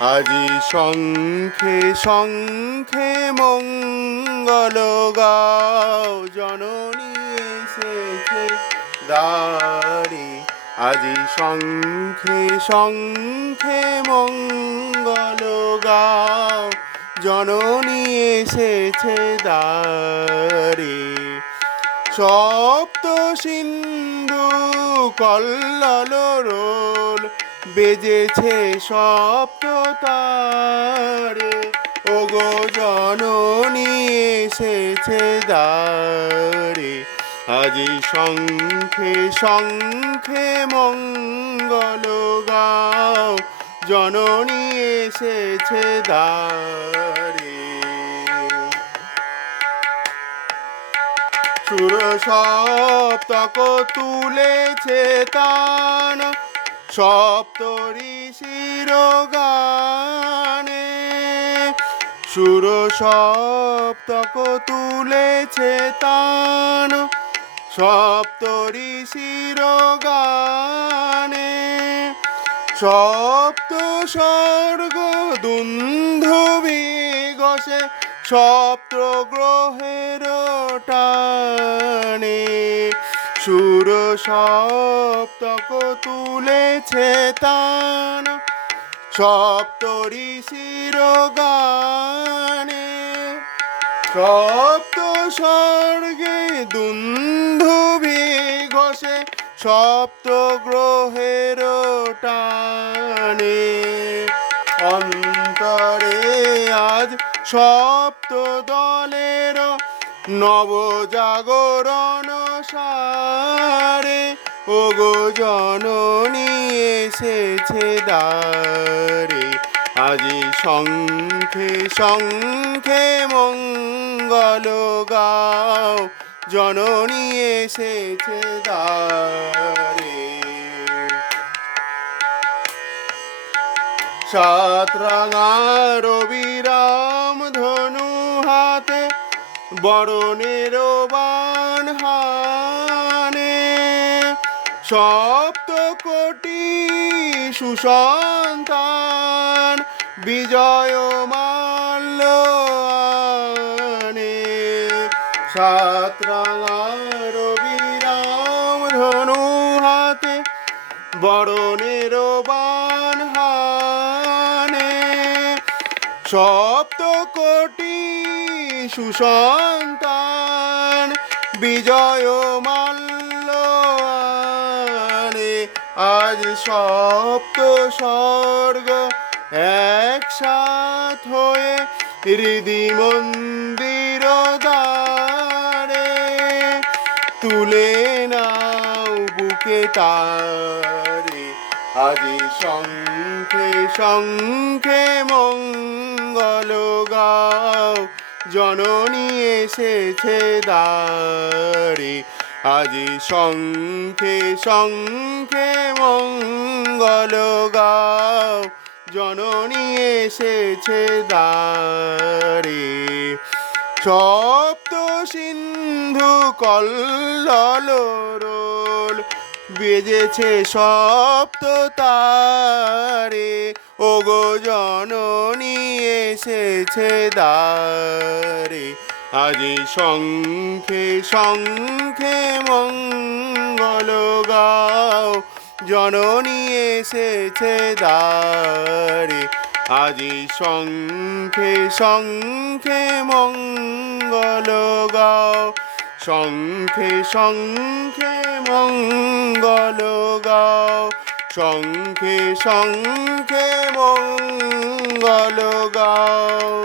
আজি শঙ্খে শঙ্খে মঙ্গল গাও, জননী এসেছে দারে আজি শঙ্খে শঙ্খে মঙ্গল গাও, জননী এসেছে দারে সপ্ত সিন্ধু কল্লাল রোল বেজেছে সপ্ত তারে। ওগো জননী এসেছে দারে আজি শঙ্খে শঙ্খে মঙ্গল গাও। জননী এসেছে দারে সুর সপ্তক তুলেছে তান সপ্ত ঋষির গানে সুর সপ্তক তুলেছে তান। সপ্ত ঋষির গানে সপ্ত স্বর্গ দুন্ধবি ঘষে সপ্ত গ্রহের সুর সপ্তক তুলেছে তান, সপ্ত ঋষির গানে। সপ্ত স্বর্গে দুন্ধুভি ঘষে, সপ্ত গ্রহের টানে। অন্তরে আজ সপ্ত দলের নবজাগরণ সারে ওগো জননী এসেছে দারে আজি শঙ্খে শঙ্খে মঙ্গল গাও। জননী এসেছে দারে সাত রাঙার বিরাম ধনু হাতে বরণের বান হানে সপ্ত কোটি সুসন্তান বিজয় মাল্য আনে। সাত রাঙার বিরাম ধনু হাতে বরণের বান হানে। সপ্ত কোটি সুসন্তান বিজয় মাল্য আজ সপ্ত স্বর্গ একসাথ হয়ে হৃদি মন্দির দ্বারে তুলে নাও বুকে তারে। আজি শঙ্খে শঙ্খে মঙ্গল গাও, জননী এসেছে দারে আজি শঙ্খে শঙ্খে মঙ্গল গাও, জননী এসেছে দারে সপ্ত সিন্ধু কল্লল রোল বেজেছে সপ্ত তারে। ওগো জননী এসেছে দারে আজি শঙ্খে শঙ্খে মঙ্গল গাও। জননী এসেছে দারে আজি শঙ্খে শঙ্খে মঙ্গল গাও। শঙ্খে শঙ্খে মঙ্গল গাও। শঙ্খে শঙ্খে মঙ্গল গাও।